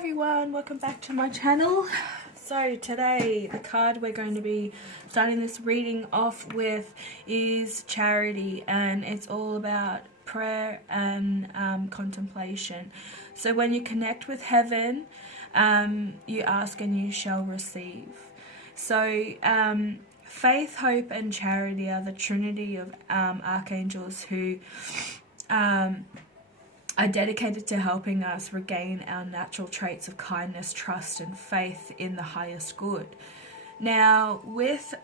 everyone, welcome back to my channel. So today the card we're going to be starting this reading off with is Charity, and it's all about prayer and contemplation. So when you connect with heaven, you ask and you shall receive. So faith, hope and charity are the trinity of archangels who are dedicated to helping us regain our natural traits of kindness, trust and faith in the highest good. Now with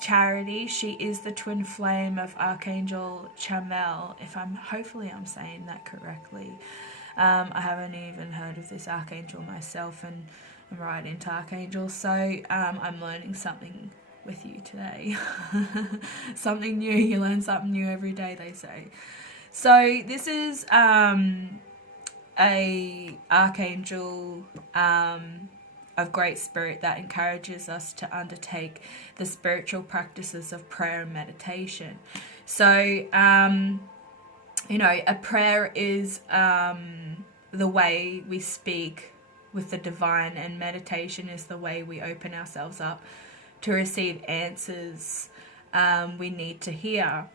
Charity, she is the twin flame of Archangel Chamuel, hopefully I'm saying that correctly. I haven't even heard of this archangel myself, and I'm right into archangels, so I'm learning something with you today. Something new, you learn something new every day, they say. So this is a archangel of great spirit that encourages us to undertake the spiritual practices of prayer and meditation. So you know, a prayer is the way we speak with the divine, and meditation is the way we open ourselves up to receive answers we need to hear.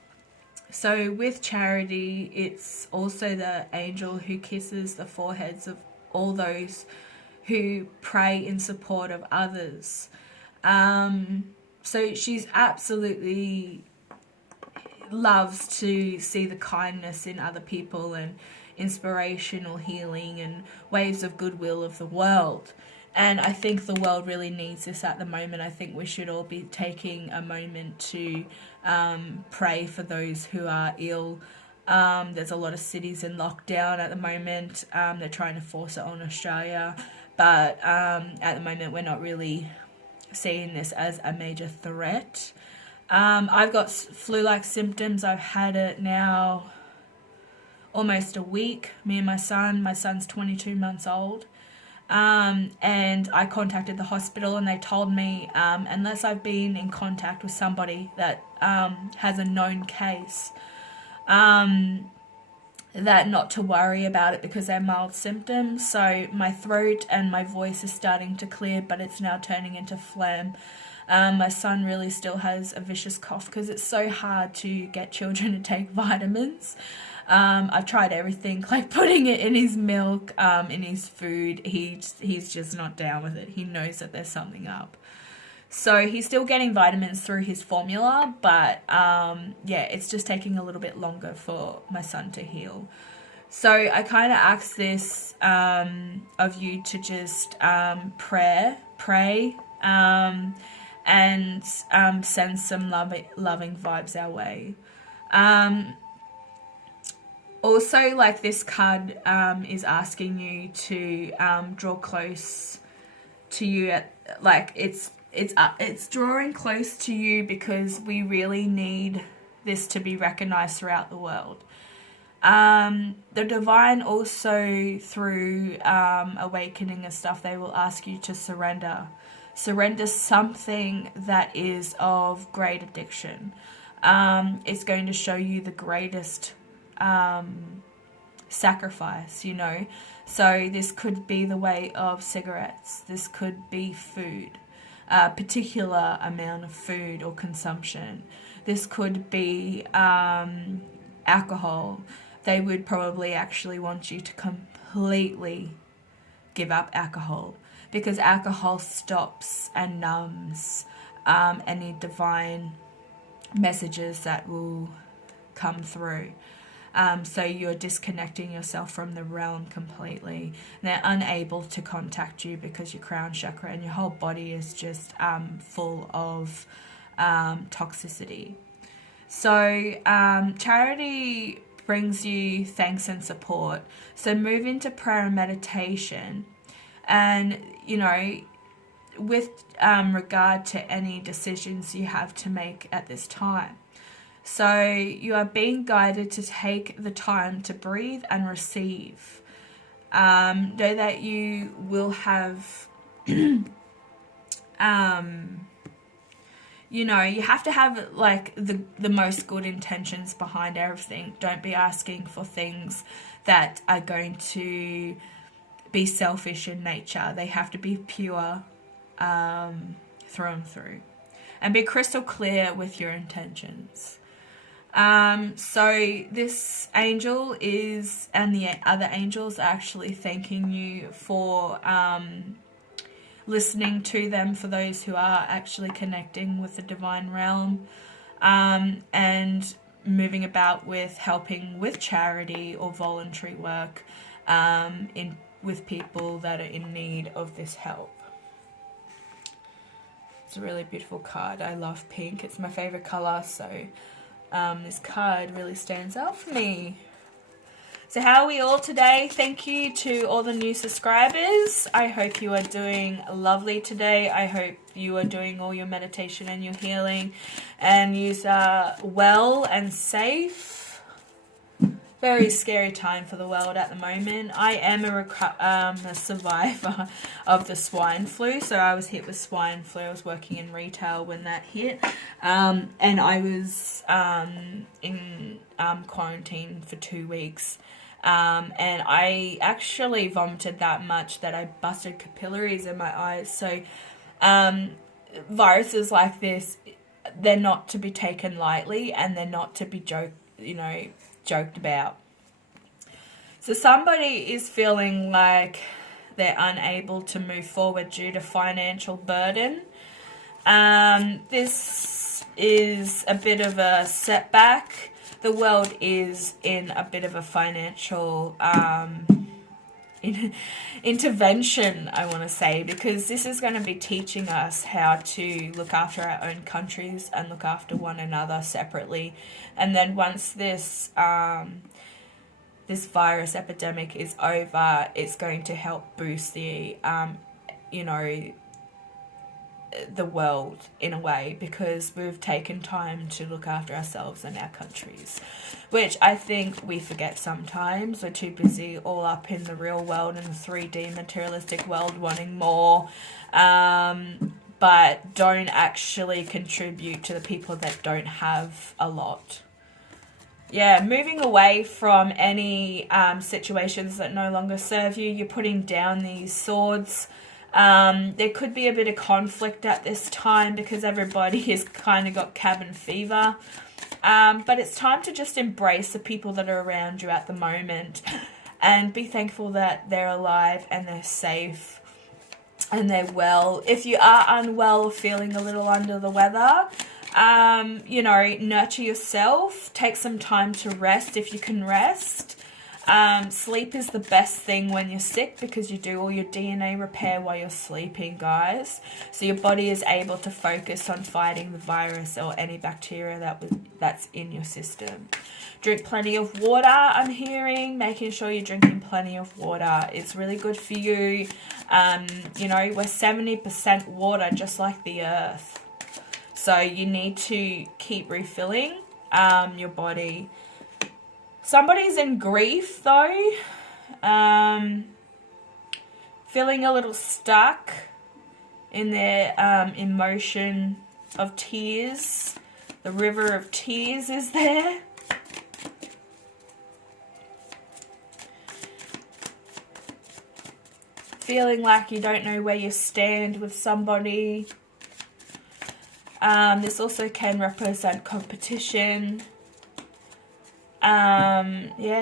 So with Charity, it's also the angel who kisses the foreheads of all those who pray in support of others. So she's absolutely loves to see the kindness in other people and inspirational healing and waves of goodwill of the world. And I think the world really needs this at the moment. I think we should all be taking a moment to pray for those who are ill. There's a lot of cities in lockdown at the moment. They're trying to force it on Australia. But at the moment, we're not really seeing this as a major threat. I've got flu-like symptoms. I've had it now almost a week. Me and my son's 22 months old. And I contacted the hospital, and they told me unless I've been in contact with somebody that has a known case, that not to worry about it because they're mild symptoms. So my throat and my voice is starting to clear, but it's now turning into phlegm. My son really still has a vicious cough because it's so hard to get children to take vitamins. I've tried everything, like putting it in his milk, in his food. He's just not down with it. He knows that there's something up. So he's still getting vitamins through his formula, but yeah, it's just taking a little bit longer for my son to heal. So I kind of ask this of you to just pray, and send some loving vibes our way. Also, like, this card is asking you to draw close to you. It's drawing close to you because we really need this to be recognized throughout the world. The divine also, through awakening and stuff, they will ask you to surrender something that is of great addiction. It's going to show you the greatest sacrifice, you know. So this could be the way of cigarettes, this could be food, a particular amount of food or consumption. This could be alcohol. They would probably actually want you to completely give up alcohol, because alcohol stops and numbs any divine messages that will come through. So you're disconnecting yourself from the realm completely. They're unable to contact you because your crown chakra and your whole body is just full of toxicity. So Charity brings you thanks and support. So move into prayer and meditation, and you know, with regard to any decisions you have to make at this time. So you are being guided to take the time to breathe and receive. Know that you will have, you know, you have to have like the most good intentions behind everything. Don't be asking for things that are going to be selfish in nature. They have to be pure through and through. And be crystal clear with your intentions. So this angel is, and the other angels are actually thanking you for listening to them, for those who are actually connecting with the divine realm, and moving about with helping with charity or voluntary work with people that are in need of this help. It's a really beautiful card. I love pink. It's my favorite color, so this card really stands out for me. So how are we all today? Thank you to all the new subscribers. I hope you are doing lovely today. I hope you are doing all your meditation and your healing and you are well and safe. Very scary time for the world at the moment. I am a survivor of the swine flu. So I was hit with swine flu. I was working in retail when that hit. And I was in quarantine for 2 weeks. And I actually vomited that much that I busted capillaries in my eyes. So viruses like this, they're not to be taken lightly, and they're not to be joked about. So somebody is feeling like they're unable to move forward due to financial burden. This is a bit of a setback. The world is in a bit of a financial intervention, I want to say, because this is going to be teaching us how to look after our own countries and look after one another separately. And then once this virus epidemic is over, it's going to help boost the the world in a way, because we've taken time to look after ourselves and our countries, which I think we forget sometimes. We're too busy all up in the real world and the 3D materialistic world wanting more, but don't actually contribute to the people that don't have a lot. Yeah, moving away from any situations that no longer serve you. You're putting down these swords. There could be a bit of conflict at this time because everybody has kind of got cabin fever. But it's time to just embrace the people that are around you at the moment and be thankful that they're alive and they're safe and they're well. If you are unwell or feeling a little under the weather, nurture yourself. Take some time to rest if you can rest. Sleep is the best thing when you're sick, because you do all your DNA repair while you're sleeping, guys. So your body is able to focus on fighting the virus or any bacteria that's in your system. Drink plenty of water, I'm hearing. Making sure you're drinking plenty of water. It's really good for you. We're 70% water, just like the earth. So you need to keep refilling your body. Somebody's in grief, though. Feeling a little stuck in their emotion of tears. The river of tears is there. Feeling like you don't know where you stand with somebody. This also can represent competition.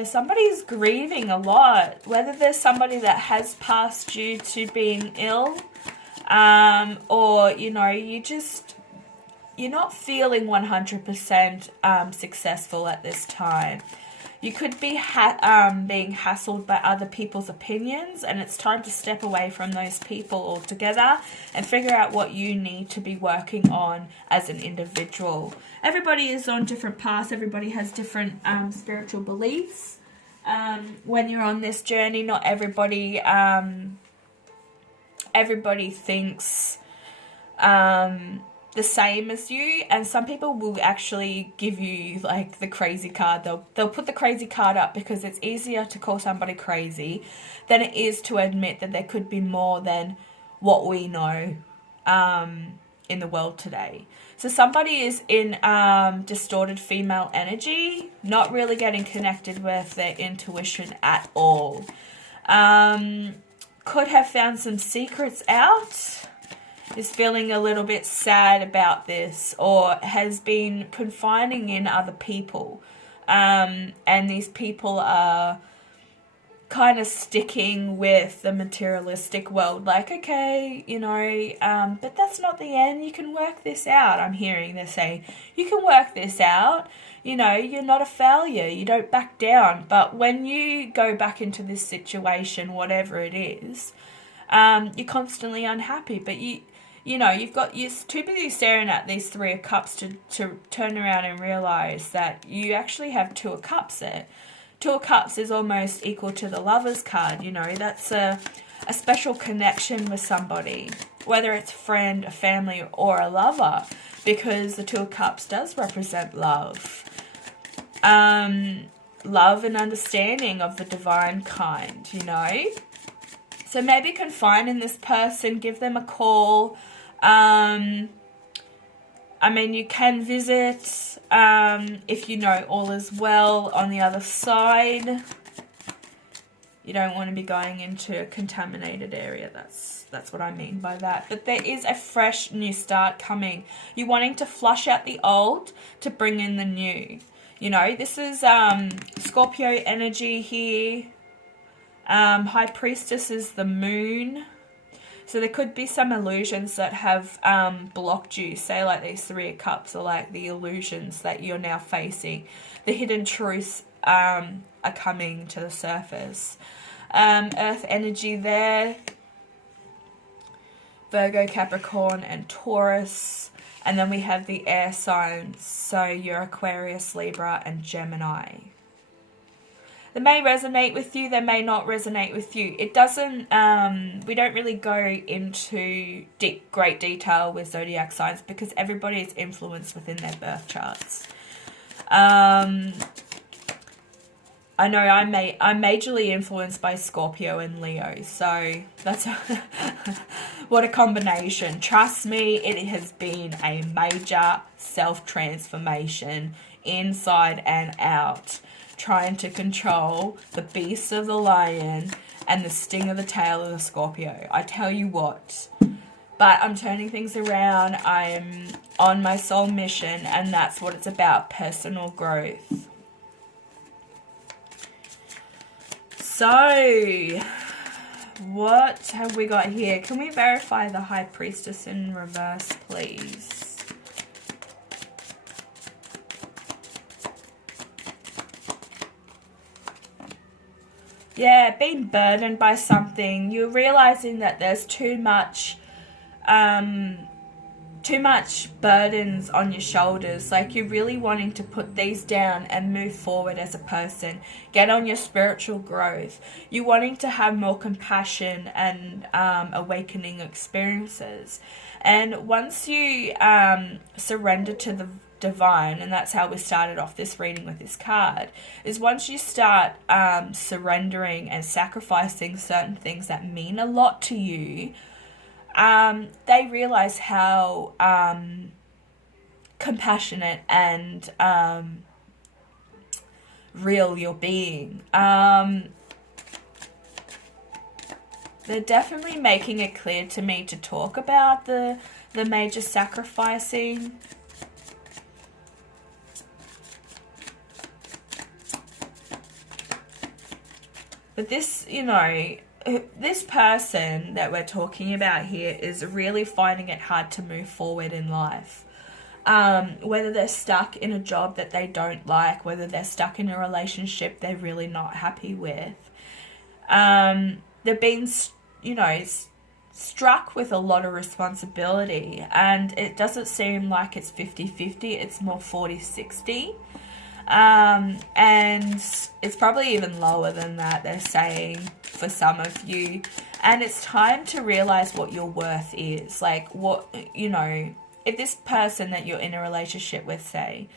Somebody's grieving a lot, whether there's somebody that has passed due to being ill, or you're not feeling 100% successful at this time. You could be being hassled by other people's opinions, and it's time to step away from those people altogether and figure out what you need to be working on as an individual. Everybody is on different paths. Everybody has different spiritual beliefs. When you're on this journey, not everybody thinks the same as you, and some people will actually give you like the crazy card. They'll put the crazy card up because it's easier to call somebody crazy than it is to admit that there could be more than what we know in the world today. So somebody is in distorted female energy, not really getting connected with their intuition at all. could have found some secrets out, is feeling a little bit sad about this, or has been confining in other people. And these people are kind of sticking with the materialistic world, like, okay, you know, but that's not the end. You can work this out. I'm hearing they're saying, you can work this out. You know, you're not a failure. You don't back down. But when you go back into this situation, whatever it is, you're constantly unhappy. But you know, you're too busy staring at these Three of Cups to turn around and realize that you actually have Two of Cups there. Two of Cups is almost equal to the Lovers card. You know, that's a special connection with somebody, whether it's a friend, a family, or a lover, because the Two of Cups does represent love. Love and understanding of the divine kind, you know. So maybe confide in this person, give them a call. I mean, you can visit if you know all is well on the other side. You don't want to be going into a contaminated area. That's what I mean by that. But there is a fresh new start coming. You're wanting to flush out the old to bring in the new. You know, this is Scorpio energy here. High Priestess is the moon. So there could be some illusions that have blocked you. Say like these Three of Cups are like the illusions that you're now facing. The hidden truths are coming to the surface. Earth energy there. Virgo, Capricorn, and Taurus. And then we have the air signs. So you're Aquarius, Libra, and Gemini. They may resonate with you, they may not resonate with you. It doesn't, we don't really go into great detail with zodiac signs because everybody is influenced within their birth charts. I know I'm majorly influenced by Scorpio and Leo, so that's what a combination. Trust me, it has been a major self-transformation inside and out, trying to control the beast of the lion and the sting of the tail of the Scorpio. I tell you what. But I'm turning things around. I'm on my soul mission, and that's what it's about, personal growth. So, what have we got here? Can we verify the High Priestess in reverse, please? Yeah, being burdened by something. You're realizing that there's too much burdens on your shoulders. Like, you're really wanting to put these down and move forward as a person. Get on your spiritual growth. You're wanting to have more compassion and awakening experiences. And once you surrender to the divine, and that's how we started off this reading with this card, is once you start surrendering and sacrificing certain things that mean a lot to you, they realize how compassionate and real you're being. They're definitely making it clear to me to talk about the major sacrificing. But this, you know, this person that we're talking about here is really finding it hard to move forward in life. Whether they're stuck in a job that they don't like, whether they're stuck in a relationship they're really not happy with. They're being, you know, struck with a lot of responsibility, and it doesn't seem like it's 50-50, it's more 40-60. And it's probably even lower than that, they're saying, for some of you. And it's time to realize what your worth is. Like, what, you know, if this person that you're in a relationship with, say,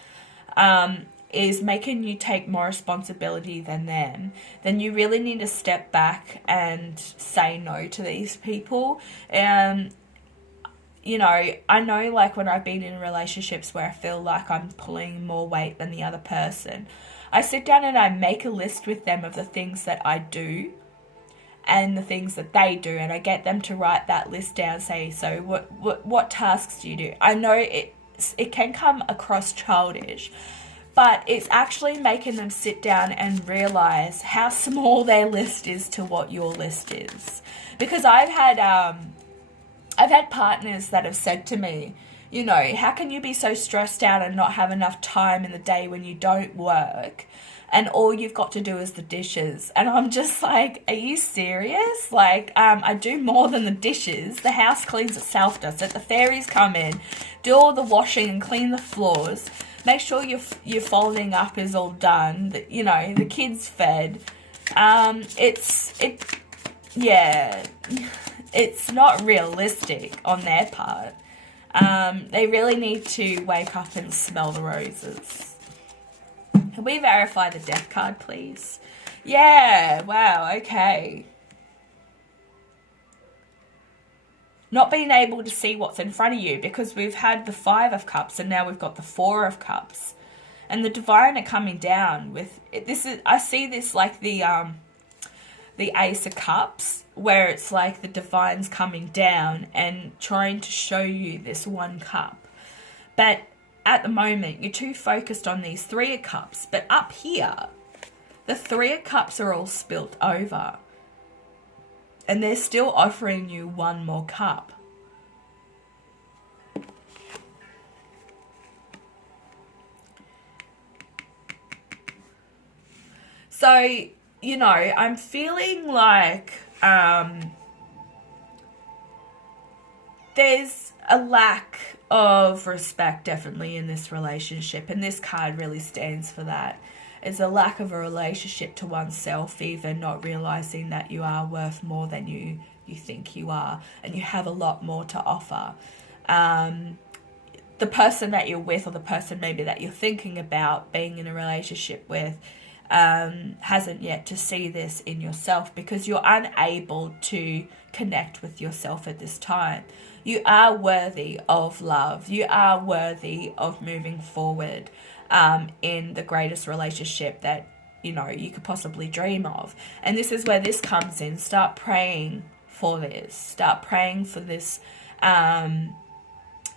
is making you take more responsibility than them, then you really need to step back and say no to these people. You know, I know, like, when I've been in relationships where I feel like I'm pulling more weight than the other person, I sit down and I make a list with them of the things that I do and the things that they do, and I get them to write that list down, say, so what tasks do you do? I know it can come across childish, but it's actually making them sit down and realize how small their list is to what your list is. Because I've had partners that have said to me, you know, how can you be so stressed out and not have enough time in the day when you don't work, and all you've got to do is the dishes? And I'm just like, are you serious? Like, I do more than the dishes. The house cleans itself, does it? The fairies come in, do all the washing and clean the floors. Make sure your folding up is all done. You know, the kids fed. It's not realistic on their part. They really need to wake up and smell the roses. Can we verify the death card, please? Yeah, wow, okay. Not being able to see what's in front of you, because we've had the 5 of Cups and now we've got the 4 of Cups. And the Divine are coming down with this. I see this like the Ace of Cups, where it's like the Divine's coming down and trying to show you this 1 cup. But at the moment, you're too focused on these 3 of Cups. But up here, the 3 of Cups are all spilt over. And they're still offering you 1 more cup. So, you know, I'm feeling like there's a lack of respect definitely in this relationship. And this card really stands for that. It's a lack of a relationship to oneself, even not realizing that you are worth more than you think you are, and you have a lot more to offer. The person that you're with, or the person maybe that you're thinking about being in a relationship with, hasn't yet to see this in yourself, because you're unable to connect with yourself at this time. You are worthy of love. You are worthy of moving forward in the greatest relationship that, you know, you could possibly dream of. And this is where this comes in. Start praying for this. Start praying for this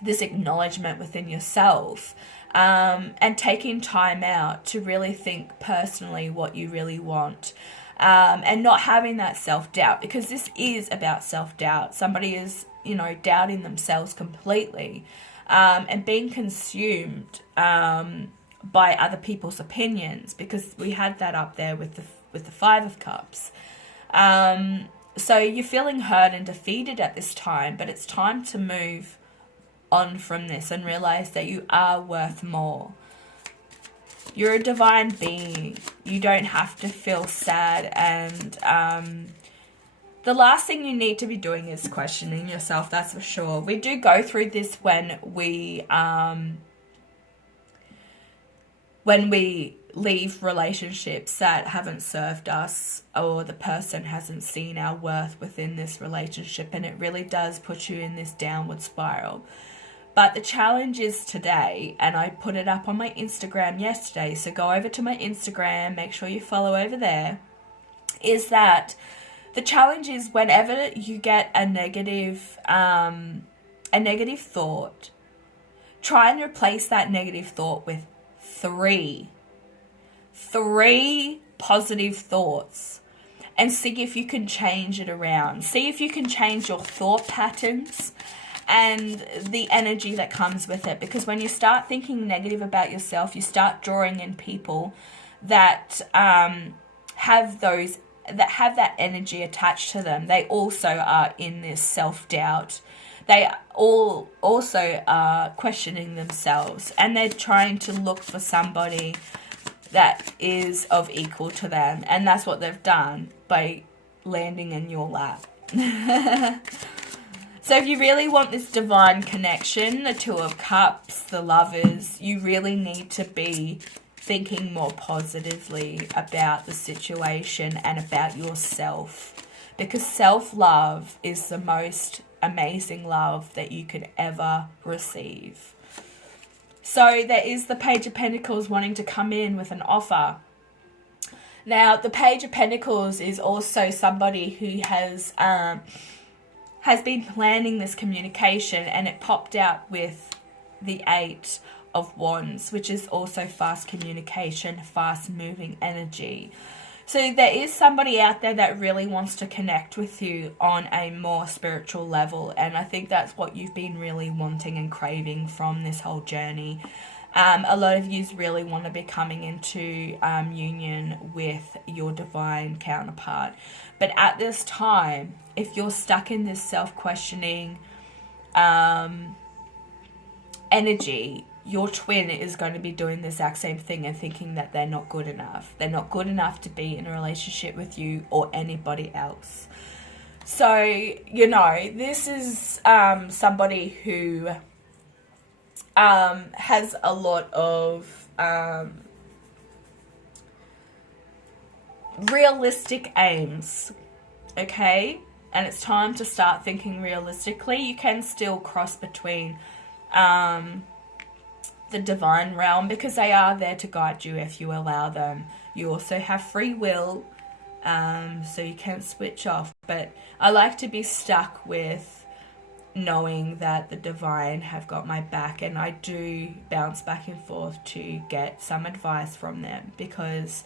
this acknowledgement within yourself, and taking time out to really think personally what you really want, and not having that self-doubt, because this is about self-doubt. Somebody is, you know, doubting themselves completely, and being consumed by other people's opinions, because we had that up there with the 5 of Cups. So you're feeling hurt and defeated at this time, but it's time to move on from this and realize that you are worth more. You're a divine being. You don't have to feel sad, and the last thing you need to be doing is questioning yourself, that's for sure. We do go through this when we leave relationships that haven't served us, or the person hasn't seen our worth within this relationship, and it really does put you in this downward spiral. But the challenge is today, and I put it up on my Instagram yesterday, so go over to my Instagram, make sure you follow over there, is that the challenge is whenever you get a negative thought, try and replace that negative thought with 3 positive thoughts, and see if you can change it around. See if you can change your thought patterns and the energy that comes with it, because when you start thinking negative about yourself, you start drawing in people that have that energy attached to them. They also are in this self-doubt. They all also are questioning themselves, and they're trying to look for somebody that is of equal to them, and that's what they've done by landing in your lap. So if you really want this divine connection, the 2 of Cups, the Lovers, you really need to be thinking more positively about the situation and about yourself, because self-love is the most amazing love that you could ever receive. So there is the Page of Pentacles wanting to come in with an offer. Now, the Page of Pentacles is also somebody who has been planning this communication, and it popped out with the Eight of Wands, which is also fast communication, fast moving energy. So there is somebody out there that really wants to connect with you on a more spiritual level, and I think that's what you've been really wanting and craving from this whole journey. A lot of you really want to be coming into union with your divine counterpart. But at this time, if you're stuck in this self-questioning energy, your twin is going to be doing the exact same thing and thinking that they're not good enough. They're not good enough to be in a relationship with you or anybody else. So, you know, this is somebody who has a lot of realistic aims, okay? And it's time to start thinking realistically. You can still cross between the divine realm, because they are there to guide you if you allow them. You also have free will, so you can switch off. But I like to be stuck with knowing that the divine have got my back, and I do bounce back and forth to get some advice from them, because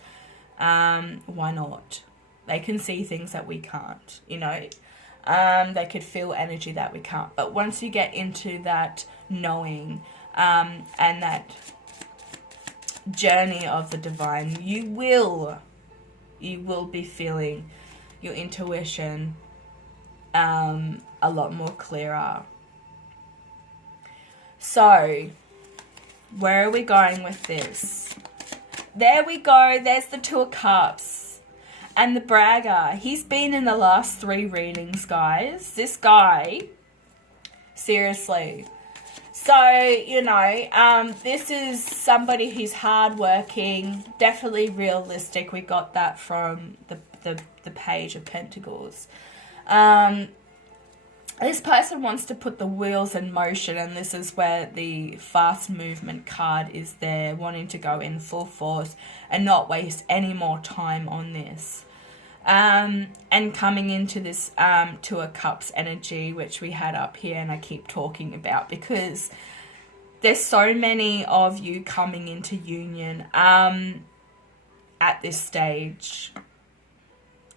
why not? They can see things that we can't, you know. They could feel energy that we can't. But once you get into that knowing and that journey of the divine, you will be feeling your intuition a lot more clearer. So, where are we going with this? There we go. There's the Two of Cups. And the bragger. He's been in the last 3 readings, guys. This guy, seriously. So, you know, this is somebody who's hardworking, definitely realistic. We got that from the Page of Pentacles. This person wants to put the wheels in motion, and this is where the fast movement card is there, wanting to go in full force and not waste any more time on this. And coming into this Two of Cups energy, which we had up here and I keep talking about, because there's so many of you coming into union at this stage.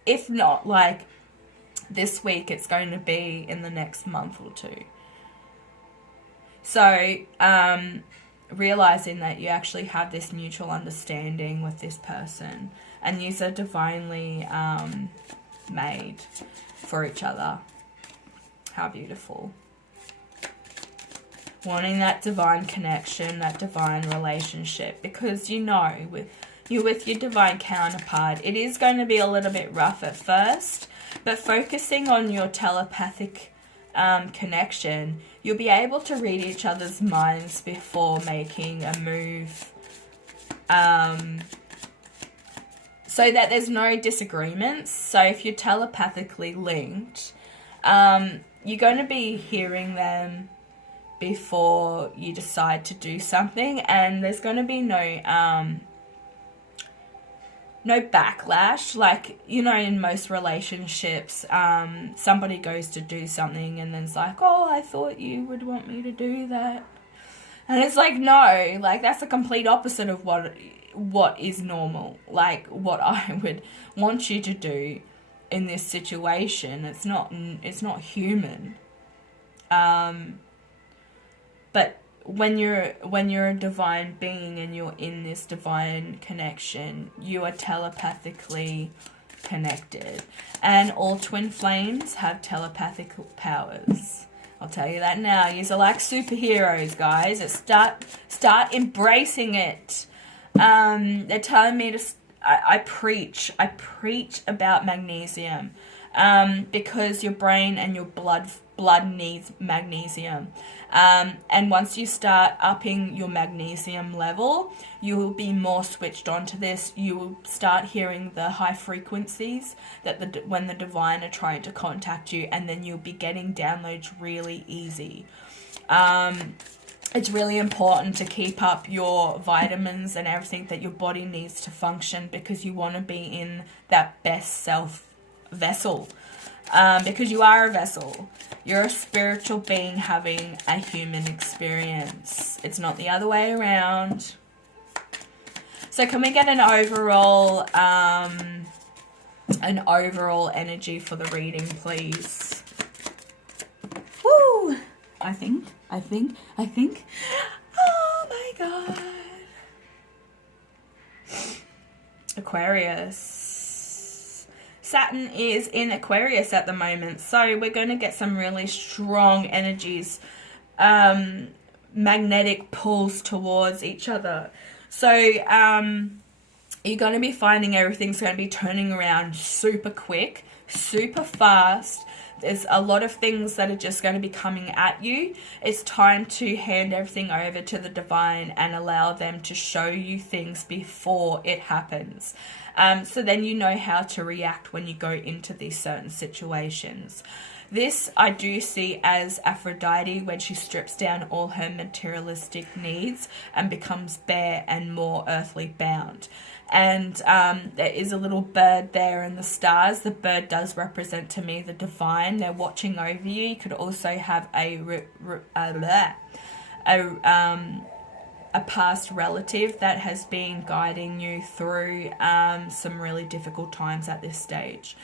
If not, like, this week, it's going to be in the next month or 2. So, realizing that you actually have this mutual understanding with this person, and you are divinely made for each other. How beautiful. Wanting that divine connection, that divine relationship, because you know, with your divine counterpart, it is going to be a little bit rough at first. But focusing on your telepathic connection, you'll be able to read each other's minds before making a move, so that there's no disagreements. So if you're telepathically linked, you're going to be hearing them before you decide to do something, and there's going to be no backlash. Like, you know, in most relationships, somebody goes to do something and then it's like, oh, I thought you would want me to do that. And it's like, no, like, that's the complete opposite of what is normal. Like, what I would want you to do in this situation. It's not human. But when you're a divine being and you're in this divine connection, you are telepathically connected. And all twin flames have telepathic powers. I'll tell you that now. Yous are like superheroes, guys. Start embracing it. They're telling me to... I preach about magnesium. Because your brain and your blood needs magnesium. And once you start upping your magnesium level, you will be more switched on to this. You will start hearing the high frequencies that when the divine are trying to contact you, and then you'll be getting downloads really easy. it's really important to keep up your vitamins and everything that your body needs to function, because you want to be in that best self vessel, because you are a vessel. You're a spiritual being having a human experience. It's not the other way around. So can we get an overall energy for the reading, please? Woo! I think. Oh my God. Aquarius. Saturn is in Aquarius at the moment, so we're going to get some really strong energies, magnetic pulls towards each other. So you're going to be finding everything's going to be turning around super quick, super fast. There's a lot of things that are just going to be coming at you. It's time to hand everything over to the divine and allow them to show you things before it happens. So then you know how to react when you go into these certain situations. This I do see as Aphrodite when she strips down all her materialistic needs and becomes bare and more earthly bound. And there is a little bird there in the stars. The bird does represent to me the divine. They're watching over you. You could also have a past relative that has been guiding you through some really difficult times at this stage.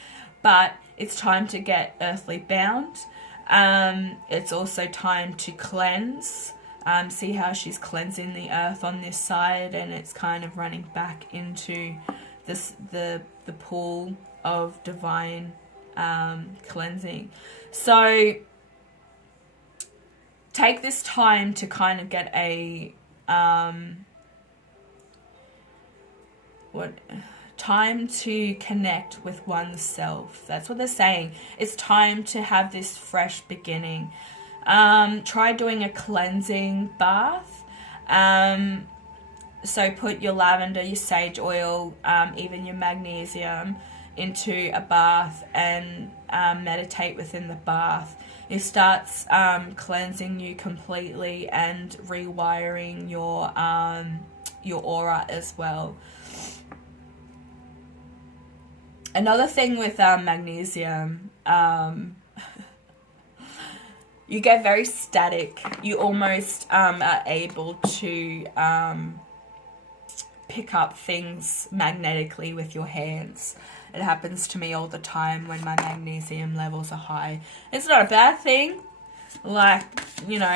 But it's time to get earthly bound. It's also time to cleanse. See how she's cleansing the earth on this side, and it's kind of running back into the pool of divine cleansing. So take this time to kind of get a time to connect with oneself. That's what they're saying. It's time to have this fresh beginning. Try doing a cleansing bath. So put your lavender, your sage oil, even your magnesium into a bath and meditate within the bath. It starts cleansing you completely and rewiring your aura as well. Another thing with magnesium, you get very static. You almost are able to pick up things magnetically with your hands. It happens to me all the time when my magnesium levels are high. It's not a bad thing. Like, you know,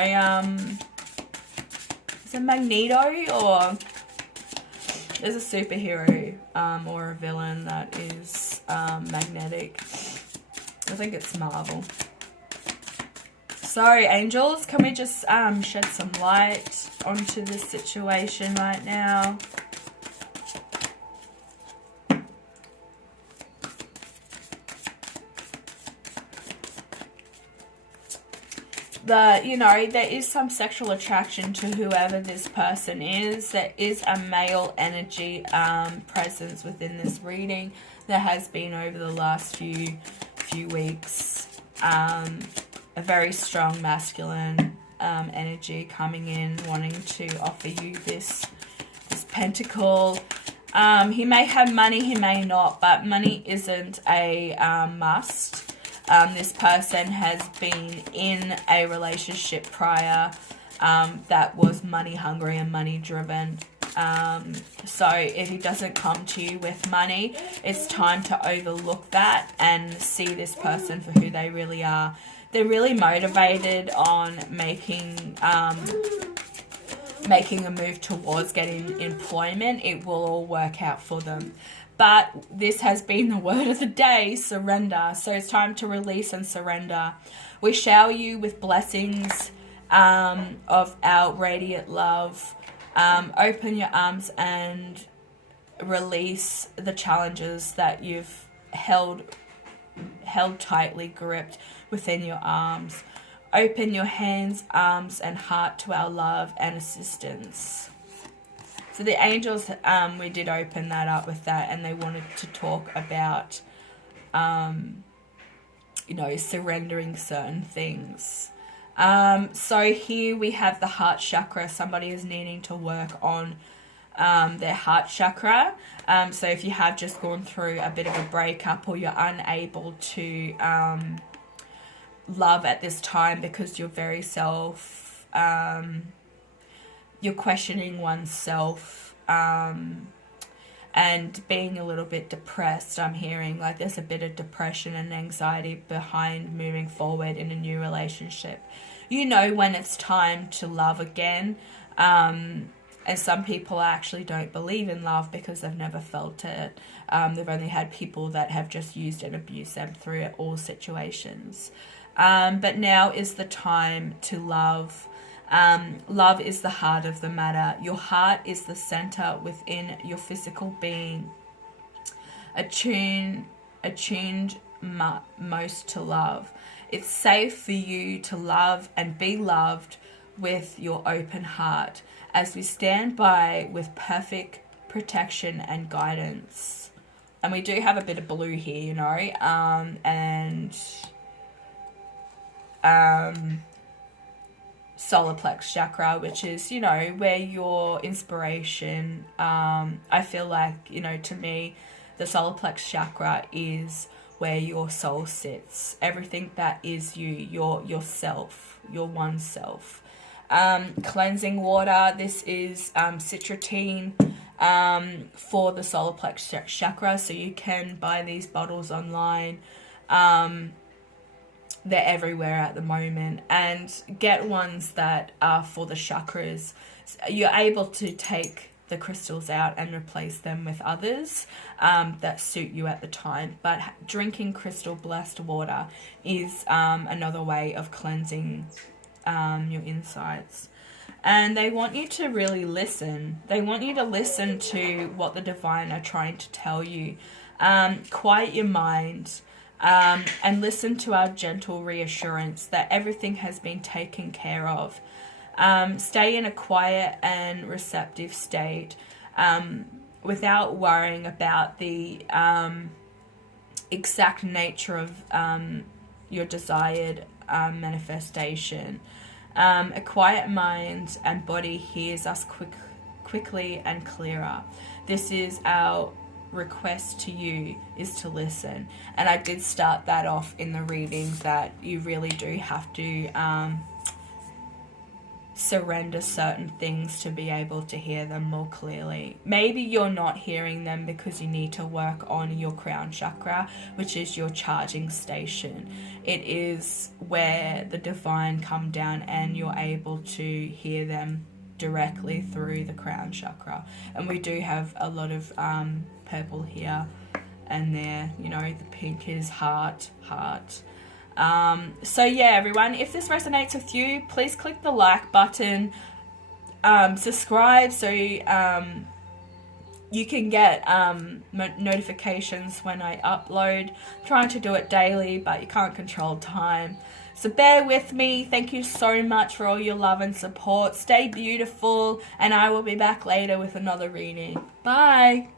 is it Magneto, or there's a superhero or a villain that is magnetic. I think it's Marvel. So, angels, can we just shed some light onto this situation right now? You know, there is some sexual attraction to whoever this person is. There is a male energy presence within this reading. There has been over the last few weeks. A very strong masculine energy coming in, wanting to offer you this pentacle. He may have money, he may not, but money isn't a must. This person has been in a relationship prior that was money hungry and money driven. So if he doesn't come to you with money, it's time to overlook that and see this person for who they really are. They're really motivated on making a move towards getting employment. It will all work out for them. But this has been the word of the day, surrender. So it's time to release and surrender. We shower you with blessings of our radiant love. Open your arms and release the challenges that you've held tightly gripped within your arms. Open your hands, arms, and heart to our love and assistance. So the angels, we did open that up with that, and they wanted to talk about, you know, surrendering certain things. So here we have the heart chakra. Somebody is needing to work on their heart chakra. So if you have just gone through a bit of a breakup, or you're unable to love at this time because you're very you're questioning oneself, and being a little bit depressed. I'm hearing like there's a bit of depression and anxiety behind moving forward in a new relationship. You know when it's time to love again. And some people actually don't believe in love because they've never felt it. They've only had people that have just used and abused them through all situations. But now is the time to love. Love is the heart of the matter. Your heart is the center within your physical being, attuned most to love. It's safe for you to love and be loved with your open heart, as we stand by with perfect protection and guidance. And we do have a bit of blue here, you know, and solar plex chakra, which is, you know, where your inspiration, I feel like, you know, to me, the solar plex chakra is where your soul sits. Everything that is you, yourself, your one self. Cleansing water, this is citrotine for the solar plex chakra, so you can buy these bottles online. They're everywhere at the moment, and get ones that are for the chakras. You're able to take the crystals out and replace them with others that suit you at the time, but drinking crystal blessed water is another way of cleansing your insides. And they want you to really listen. They want you to listen to what the divine are trying to tell you. Quiet your mind. And listen to our gentle reassurance that everything has been taken care of. Stay in a quiet and receptive state without worrying about the exact nature of your desired manifestation. A quiet mind and body hears us quickly and clearer. This is our request to you, is to listen. And I did start that off in the reading, that you really do have to surrender certain things to be able to hear them more clearly. Maybe you're not hearing them because you need to work on your crown chakra, which is your charging station. It is where the divine come down and you're able to hear them directly through the crown chakra. And we do have a lot of purple here and there, you know, the pink is heart. So yeah, everyone, if this resonates with you, please click the like button, subscribe so you can get notifications when I upload. I'm trying to do it daily, but you can't control time. So bear with me. Thank you so much for all your love and support. Stay beautiful, and I will be back later with another reading. Bye.